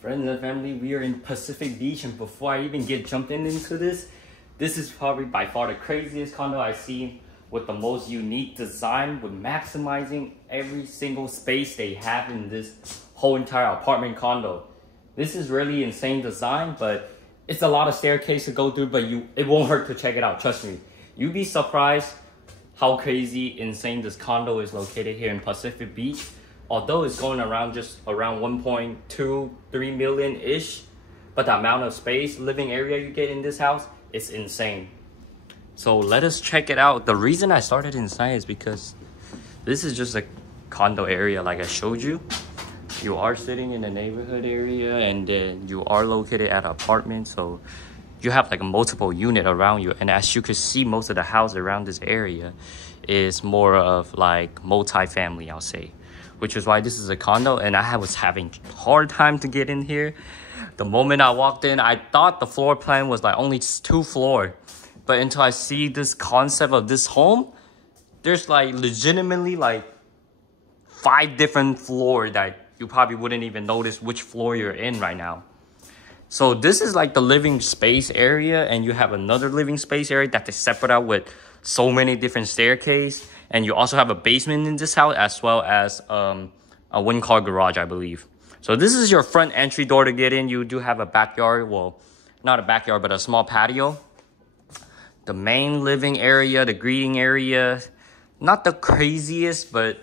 Friends and family, we are in Pacific Beach, and before I even get jumping into this is probably by far the craziest condo I've seen, with the most unique design, with maximizing every single space they have in this whole entire apartment condo. This is really insane design, but it's a lot of staircase to go through, but it won't hurt to check it out, trust me. You'd be surprised how crazy insane this condo is located here in Pacific Beach. Although it's going around just around 1.23 million-ish, but the amount of space, living area you get in this house is insane. So let us check it out. The reason I started inside is because this is just a condo area like I showed you. You are sitting in a neighborhood area, and then you are located at an apartment, so you have like a multiple unit around you. And as you can see, most of the house around this area is more of like multi-family, I'll say. Which is why this is a condo, and I was having hard time to get in here. The moment I walked in, I thought the floor plan was like only 2 floors. But until I see this concept of this home, there's like legitimately like 5 different floors that you probably wouldn't even notice which floor you're in right now. So this is like the living space area, and you have another living space area that is separate out with so many different staircases. And you also have a basement in this house, as well as a 1-car garage, I believe. So this is your front entry door to get in. You do have a backyard. Well, not a backyard, but a small patio. The main living area, the greeting area. Not the craziest, but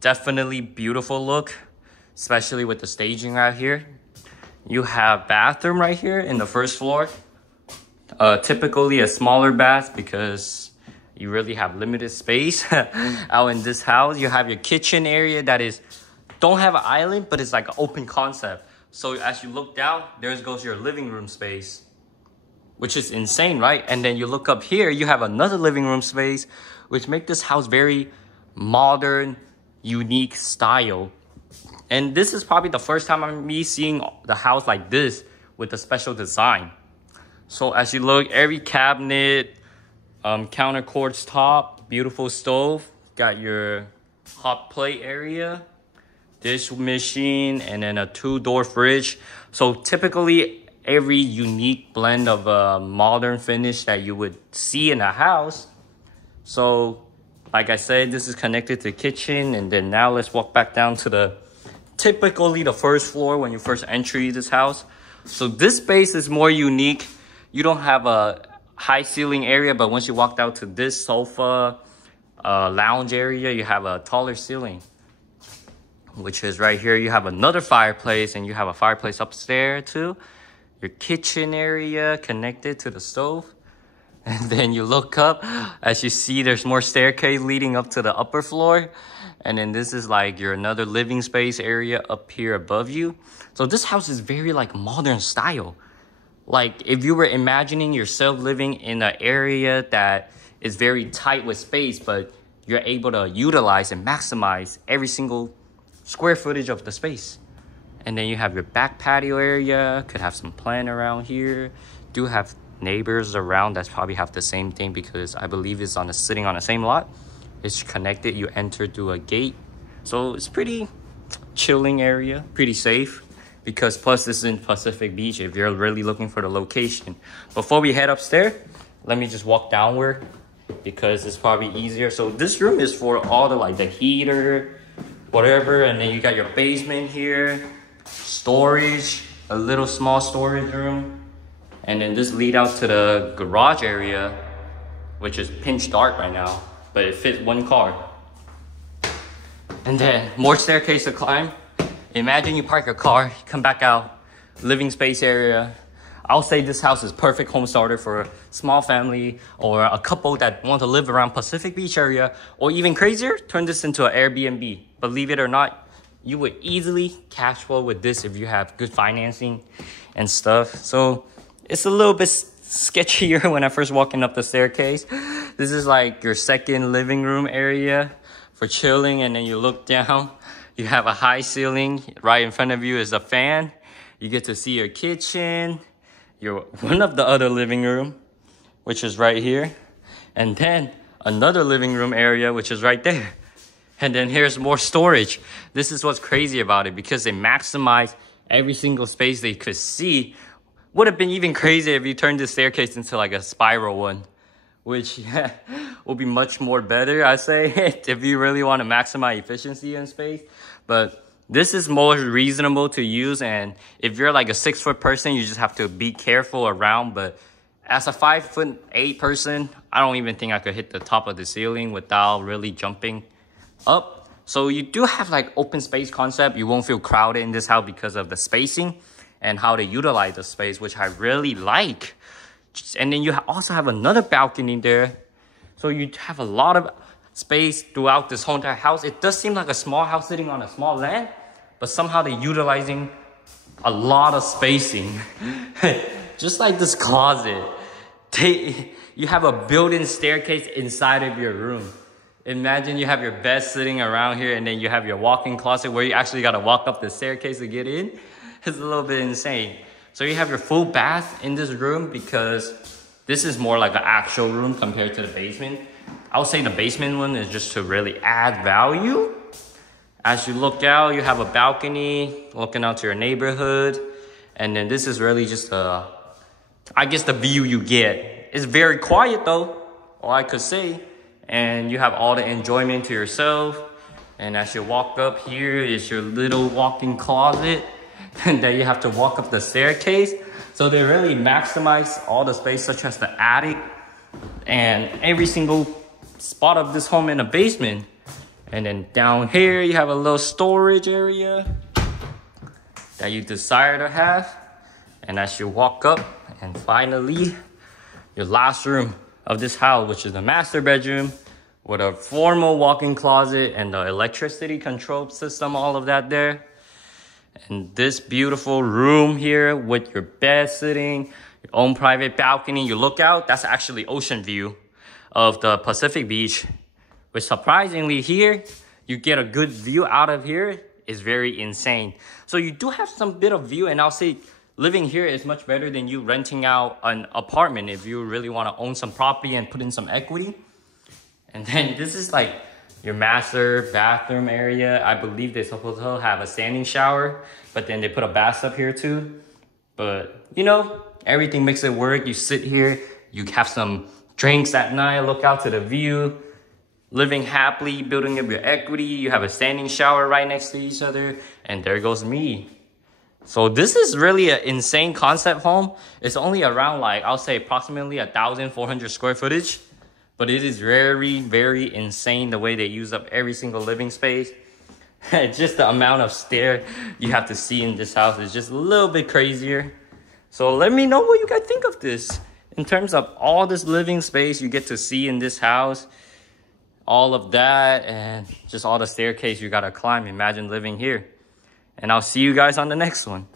definitely beautiful look. Especially with the staging right here. You have bathroom right here in the first floor. Typically a smaller bath because you really have limited space out in this house. You have your kitchen area that don't have an island, but it's like an open concept. So as you look down, there goes your living room space, which is insane, right? And then you look up here, you have another living room space, which make this house very modern, unique style. And this is probably the first time I'm seeing the house like this with a special design. So as you look, every cabinet, counter quartz top, beautiful stove, got your hot plate area, dish machine, and then a 2-door fridge. So typically every unique blend of modern finish that you would see in a house. So like I said, this is connected to the kitchen. And then now let's walk back down to typically the first floor when you first enter this house. So this space is more unique. You don't have a high ceiling area, but once you walked out to this sofa lounge area, you have a taller ceiling, which is right here. You have another fireplace, and you have a fireplace upstairs too. Your kitchen area connected to the stove. And then you look up, as you see, there's more staircase leading up to the upper floor. And then this is like your another living space area up here above you. So this house is very like modern style. Like if you were imagining yourself living in an area that is very tight with space, but you're able to utilize and maximize every single square footage of the space. And then you have your back patio area, could have some plant around here. Do have neighbors around that probably have the same thing, because I believe it's sitting on the same lot. It's connected, you enter through a gate. So it's pretty chilling area, pretty safe. Because plus this is in Pacific Beach if you're really looking for the location. Before we head upstairs, let me just walk downward because it's probably easier. So this room is for all the like the heater, whatever. And then you got your basement here, storage, a little small storage room. And then this lead out to the garage area, which is pinch dark right now, but it fits 1 car. And then more staircase to climb. Imagine you park your car, you come back out, living space area. I'll say this house is perfect home starter for a small family or a couple that want to live around Pacific Beach area, or even crazier, turn this into an Airbnb. Believe it or not, you would easily cash flow with this if you have good financing and stuff. So it's a little bit sketchier when I first walking up the staircase. This is like your second living room area for chilling, and then you look down. You have a high ceiling. Right in front of you is a fan. You get to see your kitchen, one of the other living room, which is right here. And then another living room area, which is right there. And then here's more storage. This is what's crazy about it, because they maximize every single space they could see. Would have been even crazier if you turned this staircase into like a spiral one, which will be much more better, I say, if you really want to maximize efficiency in space. But this is more reasonable to use, and if you're like a 6-foot person, you just have to be careful around. But as a 5'8" person, I don't even think I could hit the top of the ceiling without really jumping up. So you do have like open space concept. You won't feel crowded in this house because of the spacing and how to utilize the space, which I really like. And then you also have another balcony there. So you have a lot of space throughout this whole entire house. It does seem like a small house sitting on a small land, but somehow they're utilizing a lot of spacing. Just like this closet. You have a built-in staircase inside of your room. Imagine you have your bed sitting around here, and then you have your walk-in closet where you actually got to walk up the staircase to get in. It's a little bit insane. So you have your full bath in this room because this is more like an actual room compared to the basement. I would say the basement one is just to really add value. As you look out, you have a balcony looking out to your neighborhood. And then this is really just I guess the view you get. It's very quiet though, all I could say. And you have all the enjoyment to yourself. And as you walk up, here is your little walk-in closet. And then you have to walk up the staircase. So they really maximize all the space, such as the attic and every single spot of this home in the basement. And then down here, you have a little storage area that you desire to have. And as you walk up, and finally, your last room of this house, which is the master bedroom, with a formal walk-in closet and the electricity control system, all of that there. And this beautiful room here with your bed sitting, your own private balcony. You look out, that's actually ocean view of the Pacific Beach. Which surprisingly here, you get a good view out of here. Is very insane. So you do have some bit of view, and I'll say living here is much better than you renting out an apartment if you really want to own some property and put in some equity. And then this is like your master bathroom area. I believe they're supposed to have a standing shower, but then they put a bathtub here too. But you know, everything makes it work. You sit here, you have some drinks at night, look out to the view, living happily, building up your equity. You have a standing shower right next to each other, and there goes me. So this is really an insane concept home. It's only around like, I'll say approximately 1,400 square footage. But it is very, very insane the way they use up every single living space. Just the amount of stair you have to see in this house is just a little bit crazier. So let me know what you guys think of this. In terms of all this living space you get to see in this house. All of that and just all the staircase you gotta climb. Imagine living here. And I'll see you guys on the next one.